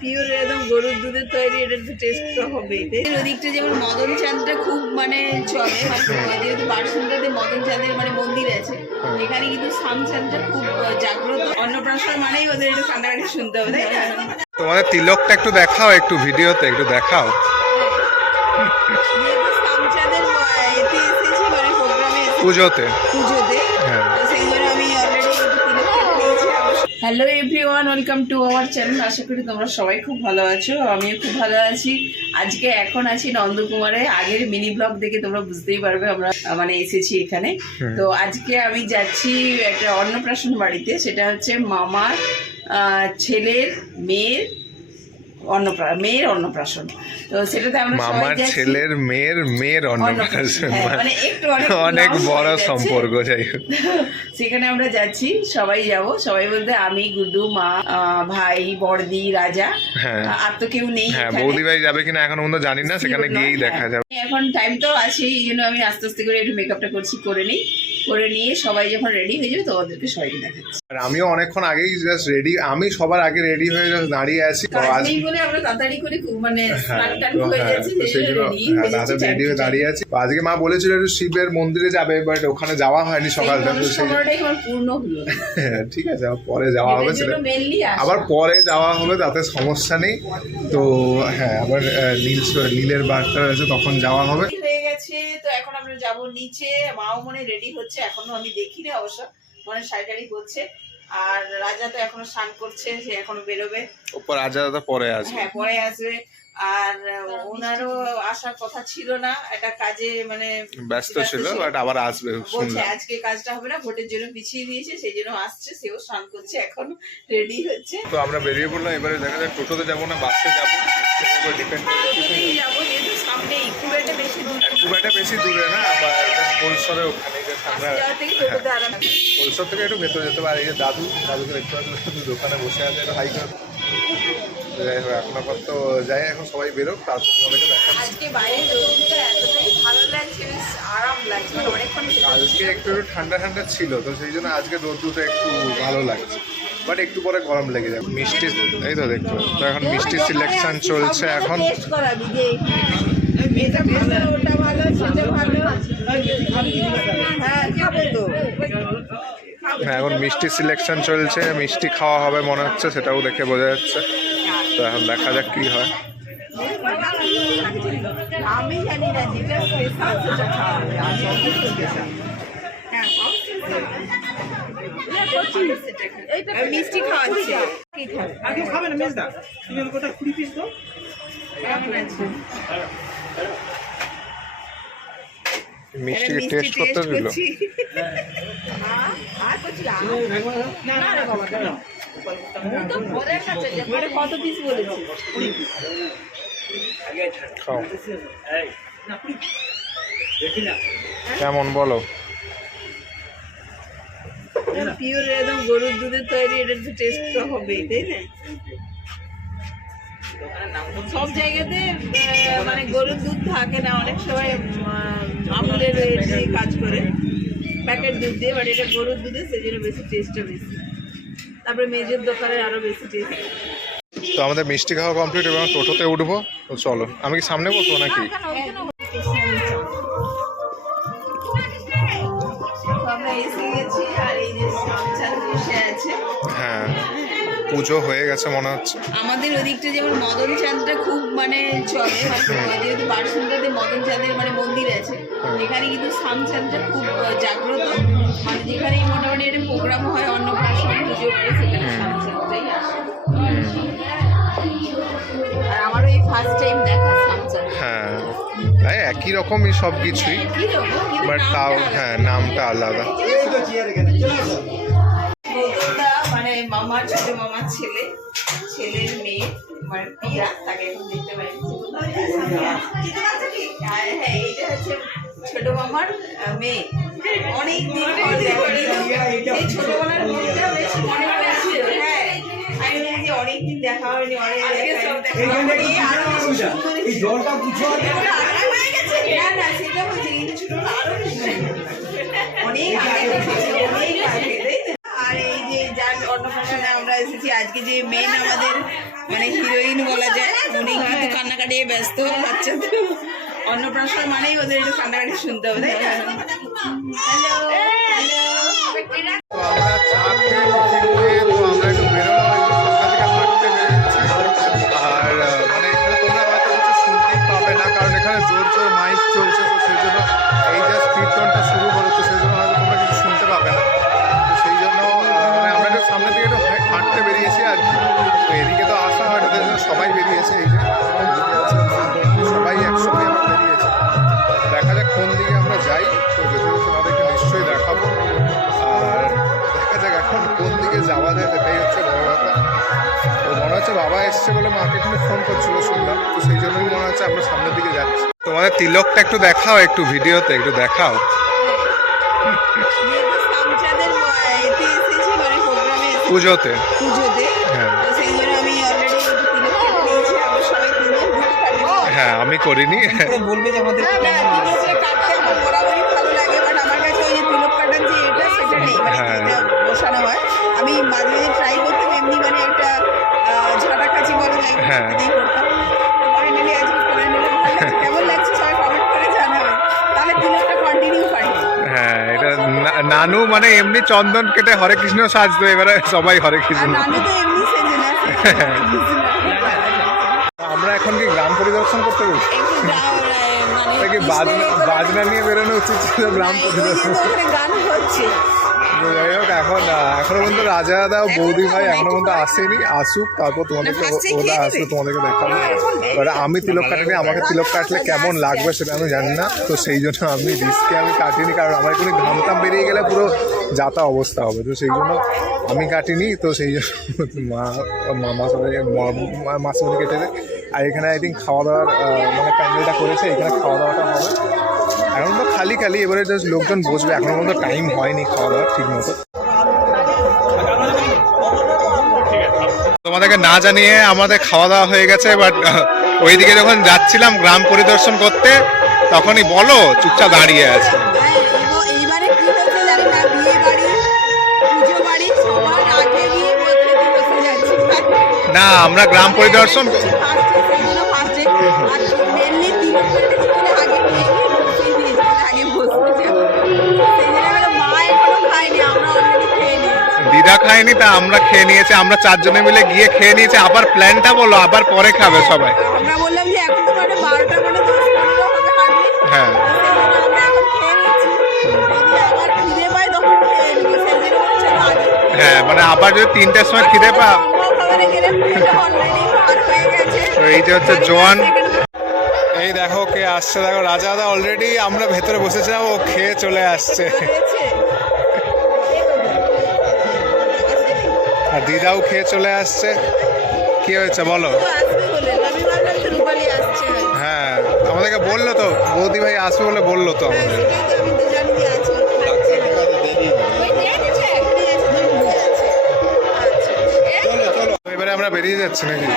Pure একদম গরুর দুধের তৈরি, এটার তো টেস্ট তো হবেই। ওদিকটা যেমন মদন চাঁদটা খুব মানে চলে, যেহেতু বারসুন্দাতে মদন চাঁদের মানে মন্দির আছে, এখানে কিন্তু সামচাঁদটা খুব জাগ্রত। অন্নপ্রাশন মানেই ওদের একটু কান্নাকাটি শুনতে হবে, তাই না? তোমাদের তিলকটা একটু দেখাও, একটু ভিডিওতে একটু দেখাও। সামচাঁদের এতে এসেছি মানে প্রোগ্রামে, পুজোতে। হ্যাঁ, সেই জন্য আমি অলরেডি তিলক নিয়েছি। Hello everyone, welcome to our channel. আশা করি তোমরা সবাই খুব ভালো আছো, আমিও খুব ভালো আছি। আজকে এখন আছি নন্দকুমারে। আগের মিনি ব্লগ দেখে তোমরা বুঝতেই পারবে আমরা মানে এসেছি এখানে। তো আজকে আমি যাচ্ছি একটা অন্নপ্রাশন বাড়িতে, সেটা হচ্ছে মামার ছেলের মেয়ের অন্নপ্রাশন। তো সেটাতে আমরা মামার ছেলের মেয়ের অন্নপ্রাশন, মানে একটু অনেক বড় সম্পর্ক। যাই হোক, সেখানে আমরা যাচ্ছি, সবাই যাব। সবাই বলতে আমি, গুড্ডু, মা, ভাই, বড়দি, রাজা, আর তো কেউ নেই। হ্যাঁ, বৌদি ভাই যাবে কিনা এখনো পর্যন্ত জানি না, সেখানে গিয়েই দেখা যাবে। এখন টাইম তো আছে, এই জন্য আমি আস্তে আস্তে করে একটু মেকআপটা করে নিয়ে সবাই যখন রেডি হয়ে যাবে তোমাদেরকে সবাইকে দেখাচ্ছি। আর আমিও অনেকক্ষণ আগেই জাস্ট রেডি, আমি সবার আগে রেডি হয়ে জাস্ট দাঁড়িয়ে আছি। বলে আমরা তাড়াতাড়ি করে মানে রেডি হয়ে দাঁড়িয়ে আছি। আজকে মা বলেছিল একটু শিবের মন্দিরে যাবে, বাট ওখানে যাওয়া হয়নি সকালটা। পূর্ণ হলো। ঠিক আছে, পরে যাওয়া হবে, আবার পরে যাওয়া হবে, তাতে সমস্যা নেই। তো হ্যাঁ, আবার নীলের বারটা আছে, তখন যাওয়া হবে। হয়ে গেছে, তো এখন আমরা যাবো নিচে। মাও মনে রেডি হচ্ছে, এখনো আমি দেখিনি অবশ্য, মনে শাড়ি করছে। আর রাজা তো এখনো স্নান করছে, সে এখনো বেরোবে। ওপর রাজা দাদা পরে আসবে। হ্যাঁ, পরে আসবে। আর ওনারও আসার কথা ছিল না, একটা কাজে মানে ব্যস্ত ছিল, বাট আবার আসবে। বলছে আজকে কাজটা হবে না, ভোটের জন্য পিছিয়ে দিয়েছে, সেই জন্য আসছে। সেও স্নান করছে, এখন রেডি হচ্ছে। তো আমরা বেরিয়ে পড়লাম। এবারে দেখা যাক টোটোতে যাবো না বাসে যাবো, ডিপেন্ড যাবো, যেহেতু সামনেই, খুব একটা বেশি দূরে না। পরিসরে ওখানে পরিসর থেকে একটু ভেতরে যেতে পারে। এই যে দাদুকে দেখতে পাচ্ছি দোকানে বসে আছে, একটু হাই করে। যাই হোক, এখন আপাতত যাই, এখন সবাই বেরোক, তারপর তোমাদেরকে দেখা। আজকে বাইরে রোদটা এতটাই ভালো লাগছে, বেশ আরাম লাগছে, মানে অনেকক্ষণ। আজকে একটু ঠান্ডা ছিল, তো সেই জন্য আজকে রোদটা একটু ভালো লাগছে, বাট একটু পরে গরম লেগে যাবে। মিষ্টি, এই তো দেখতে পাচ্ছ, তো এখন মিষ্টি সিলেকশন চলছে। এখন হ্যাঁ, এখন মিষ্টি সিলেকশন চলছে, মিষ্টি খাওয়া হবে মনে হচ্ছে, সেটাও দেখে বোঝা যাচ্ছে। তো এখন দেখা যাক কি হয়। আমি জানি না যেটা স্পেশাল সেটা খাওয়া হবে। মিষ্টি খাওয়াচ্ছে, আগে খাবে না মেজদা, তুমি ওটা কুড়ি পিস দাও। কেমন আছে? মিষ্টি টেস্ট করতে দিল। কত পিস বলেছি? খাও, কেমন বলো? পিওর একদম গরুর দুধের তৈরি, এটার তো টেস্ট তো হবেই, তাই না? সব জায়গাতে মানে গরুর দুধ থাকে না, অনেক সময় আমুলের কাজ করে প্যাকেট দুধ দিয়ে, বাট এটা গরুর দুধে, সেজন্য বেশি টেস্টটা বেশি। তারপরে মেজের দোকানের আরো বেশি টেস্ট। তো আমাদের মিষ্টি খাওয়া কমপ্লিট, এবং টোটোতে উঠবো। তো চলো, আমি কি সামনে বসবো নাকি? আমরা এসে গেছি, আর এই যে সামচাঁদ বসে আছে। হ্যাঁ, পুজো হয়ে গেছে মনে হচ্ছে। আমাদের ওদিকটা যেমন মদন চাঁদটা খুব মানে চলে, যেহেতু বারসুন্দাতে মদন চাঁদের মানে মন্দির আছে, এখানে কিন্তু সামচাঁদটা খুব জাগ্রত। মানে যেখানে মোটামুটি একটা প্রোগ্রাম হয়, অন্নপ্রাশন পুজো করে, সেখানে সামচাঁদটাই আসে। আর আমারও এই ফার্স্ট টাইম দেখা সামচাঁদ। হ্যাঁ, একই রকমই সব কিছুই, বাট তাও হ্যাঁ নামটা আলাদা। মানে মামার ছোট মামার ছেলের মেয়ে, মানে পিয়া, তাকে এখন দেখতে পাই। হ্যাঁ, এইটা হচ্ছে ছোট মামার মেয়ে। অনেক দিন ছোটবেলার মেয়েটা বেশ মনে আছে। হ্যাঁ, আমি দেখি অনেকদিন দেখা হয়নি, অনেক না সেটা বলছি, কিন্তু ছোটবেলা আরো অনেক আগে। আর এই যে যার অন্নপ্রাশনে আমরা এসেছি। আজকে যে মেন আমাদের মানে হিরোইন বলা যায়, উনি কিন্তু কান্নাকাটি ব্যস্ত বাচ্চাদের অন্নপ্রাশন মানেই ওদের একটু কান্নাকাটি শুনতে হবে, তাই না? হ্যালো হ্যালো, তো আমরা চা খেয়ে টিফিন খেয়ে তো আমরা একটু বেরোলাম, একটু সন্ধ্যা থেকে হাঁটতে বেরিয়েছি। আর মানে এখানে তোমরা হয়তো কিছু শুনতেই পাবে না, কারণ এখানে জোর জোর মাইক চলছে, তো সেই জন্য এই যে কীর্তনটা শুরু হলো, তো সেই জন্য হয়তো তোমরা কিছু শুনতে পাবে না। তো সেই জন্য মানে আমরা একটু সামনে থেকে একটু হাঁটতে বেরিয়েছি আর কি। তো এদিকে তো আসা হয় না, তাই জন্য সবাই বেরিয়েছে, এই যে সবাই একসঙ্গে আমরা বেরিয়েছি। দেখা যাক কোন দিকে আমরা যাই, তো যেতে তোমাদেরকে নিশ্চয়ই দেখাবো। আর দেখা যাক এখন কোন দিকে যাওয়া যায়, সেটাই হচ্ছে বড় কথা। তো মনে হচ্ছে বাবা এসছে বলে মাকে কিন্তু ফোন করছিল, শুনলাম, তো সেই জন্যই মনে হচ্ছে আমরা সামনের দিকে যাচ্ছি। তোমাদের তিলকটা একটু দেখাও, একটু ভিডিওতে একটু দেখাও। সামচাঁদের এতে এসেছি মানে প্রোগ্রামে পুজোতে পুজোতে, হ্যাঁ তো সেই জন্য আমি অলরেডি তিলক কেটে নিয়েছি। আমরা সবাই তিনজন দুটো কাটে হ্যাঁ আমি করিনি। বলবে যে আমাদের তিলক কাটতে আমার বরাবরই ভালো লাগে, বাট আমার কাছে ওই যে তিলক কাটার যে এটা সেটা নেই, মানে হ্যাঁ। যেটা বসানো হয়। আমি মাঝে মাঝে ট্রাই করতাম এমনি, মানে একটা ঝাঁটা কাচি বলা যায়, হ্যাঁ। সেটাই করতাম। ফাইনালি আজকে করে নিলাম, ভালো লাগছে। কেমন লাগছে সবাই কমেন্ট করে জানাবে, তাহলে তিলকটা কন্টিনিউ পারি। হ্যাঁ এটা নানু মানে এমনি চন্দন কেটে হরে কৃষ্ণ সাজতো, এবারে সবাই হরে আর কৃষ্ণ। নানু তো এমনি সেজে না, আমরা এখন কি গ্রাম পরিদর্শন করতে বলছি? একটু মানে নাকি বাজনা নিয়ে বেরোনো উচিত ছিল গ্রাম পরিদর্শন? ওখানে গান হচ্ছে। তো যাই হোক এখন এখনো পর্যন্ত রাজা দা বৌদি ভাই এখনো পর্যন্ত আসেনি, আসুক তারপর তোমাদেরকে ওরা আসলে তোমাদেরকে দেখাবো। এবারে আমি তিলক কাটিনি, আমাকে তিলক কাটলে কেমন লাগবে সেটা আমি জানি না, তো সেই জন্য আমি রিস্কে আমি কাটিনি, কারণ আমার কোনো ঘামটাম বেরিয়ে গেলে পুরো যাতা অবস্থা হবে, তো সেই জন্য আমি কাটিনি। তো সেই জন্য মাসুদি কেটেছে। আর এখানে আই থিঙ্ক খাওয়া দাওয়ার মানে প্যান্ডেলটা করেছে, এখানে খাওয়া দাওয়াটা হবে। এখন তো খালি খালি, এবারে জাস্ট লোকজন বসবে, এখনো পর্যন্ত টাইম হয়নি খাওয়া দাওয়ার ঠিক মতো। তোমাদেরকে না জানিয়ে আমাদের খাওয়া দাওয়া হয়ে গেছে, বাট ওইদিকে যখন যাচ্ছিলাম গ্রাম পরিদর্শন করতে, তখনই বলো চুপচাপ দাঁড়িয়ে আছে। এইবারে কি হয়েছে জানি না, বিয়ে বাড়ি পুজো বাড়ি সবার আগে গিয়ে বলতে বসে যাচ্ছি। না আমরা গ্রাম পরিদর্শন ফার্স্টে আর মেনলি তিলক কেটেছি বলে আগে গিয়ে বসেই দিয়েছি, আগে বসে যাবো। সেই জন্য আমার মা এখনো খায়নি, আমরা অলরেডি খেয়ে নিয়েছি। দিদা খায়নি, তা আমরা খেয়ে নিয়েছি, আমরা চারজনে মিলে গিয়ে খেয়ে নিয়েছি। আবার প্ল্যানটা বলো, আবার পরে খাবে সবাই। আমরা বললাম যে এখন তো মানে 12টা মানে 10-15 হবে হার্ডলি, হ্যাঁ সেই জন্য আমরা এখন খেয়ে নিচ্ছি। যদি আবার খিদে পাই তখন খেয়ে নিবো, সেই জন্য হচ্ছে আগে হ্যাঁ মানে আবার যদি 3টের সময় খিদে পা। সম্ভব হবে না, গেলে পেটটা অলরেডি ভাত হয়ে গেছে। তো এই যে হচ্ছে জোয়ান, এই দেখো কে আসছে, দেখো রাজা দা অলরেডি, আমরা ভেতরে বসেছিলাম, ও খেয়ে চলে আসছে। আর দিদাও খেয়ে চলে আসছে। কি হয়েছে বলো? আসবে বলে আমি ভাবলাম তো রূপালি আসছে হয়তো। হ্যাঁ আমাদেরকে বললো তো, বৌদি ভাই আসবে বলে বললো তো হ্যাঁ, আমাদের। সেটাই তো, আমি তো জানি যে আছে, খাচ্ছে না। ওই দেখেছে, এখনই আছে, দুই মিনিট আছে। আচ্ছা। তো এবারে আমরা বেরিয়ে যাচ্ছি নাকি?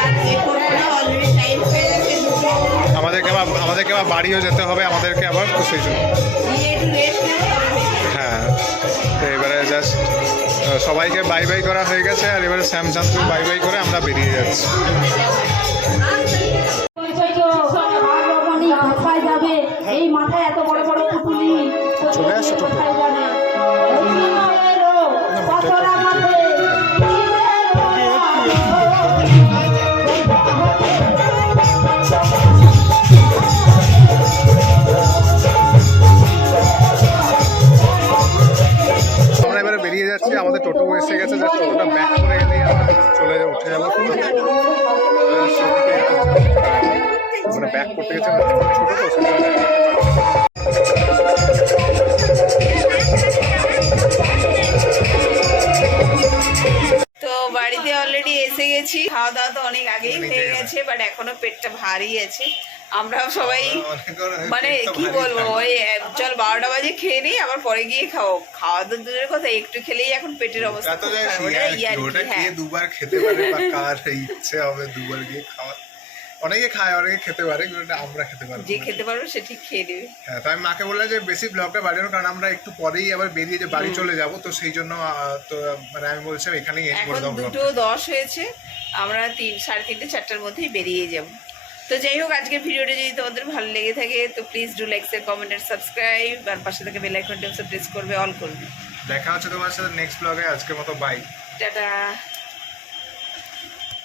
আর এখন অলরেডি টাইম হয়ে গেছে দুটো। আমাদেরকে আবার বাড়িও যেতে হবে আমাদেরকে আবার, তো সেই জন্য গিয়ে একটু রেস্ট নেবো, তারপরে বেরিয়ে যাবো। হ্যাঁ। তো এবারে জাস্ট সবাইকে বাই বাই করা হয়ে গেছে, আর এবারে শ্যামচাঁদকে বাই বাই করে আমরা বেরিয়ে যাচ্ছি। যাবে এই মাথায় এত বড় বড় পুতুলি চলে আসছে টোটো। কোথায় যাবে? কতটা মাঠে আমরা এবারে বেরিয়ে যাচ্ছি, আমাদের টোটো এসে গেছে, যা টোটোটা ব্যাক করে এলেই আমরা উঠে যাবো টোটোতে। মানে ব্যাক করতে গেছে, ছোটো তো সেই জন্য। তো বাড়িতে অলরেডি এসে গেছি, খাওয়া দাওয়া তো অনেক আগেই হয়ে গেছে, বাট এখনো পেটটা ভারী আছে। আমরা সবাই মানে কি বলবো, ওই চল 12টা বাজে খেয়ে নিই, আবার পরে গিয়ে খাও। খাওয়া তো দূরের কথা, একটু খেলেই এখন পেটের অবস্থা খুব খারাপ। ওটা ইয়ার্কি, হ্যাঁ। দুবার খেতে পারে বা কার ইচ্ছে হবে দুবার গিয়ে খাওয়া, অনেকে খায়, অনেকে খেতে পারে, কিন্তু আমরা খেতে পারবো যে না। খেতে পারবে সে ঠিক খেয়ে দেবে। হ্যাঁ, তো আমি মাকে বললাম যে বেশি ব্লগটা বাড়ানো, কারণ আমরা একটু পরেই আবার বেরিয়ে যে বাড়ি চলে যাব, তো সেই জন্য তো মানে আমি বলছিলাম এখানেই এন্ড করে এখন দাও ব্লগটা। 2:10 হয়েছে, আমরা 3:30 4টার মধ্যেই বেরিয়ে যাব। তো যাই হোক, আজকের ভিডিওটা যদি তোমাদের ভালো লেগে থাকে তো please do like, share, comment and subscribe, আর পাশে থেকে বেল আইকনটা প্রেস করবে, অল করবে। দেখা হচ্ছে তোমার সাথে নেক্সট ব্লগে। আজকের মতো বাই। টাটা।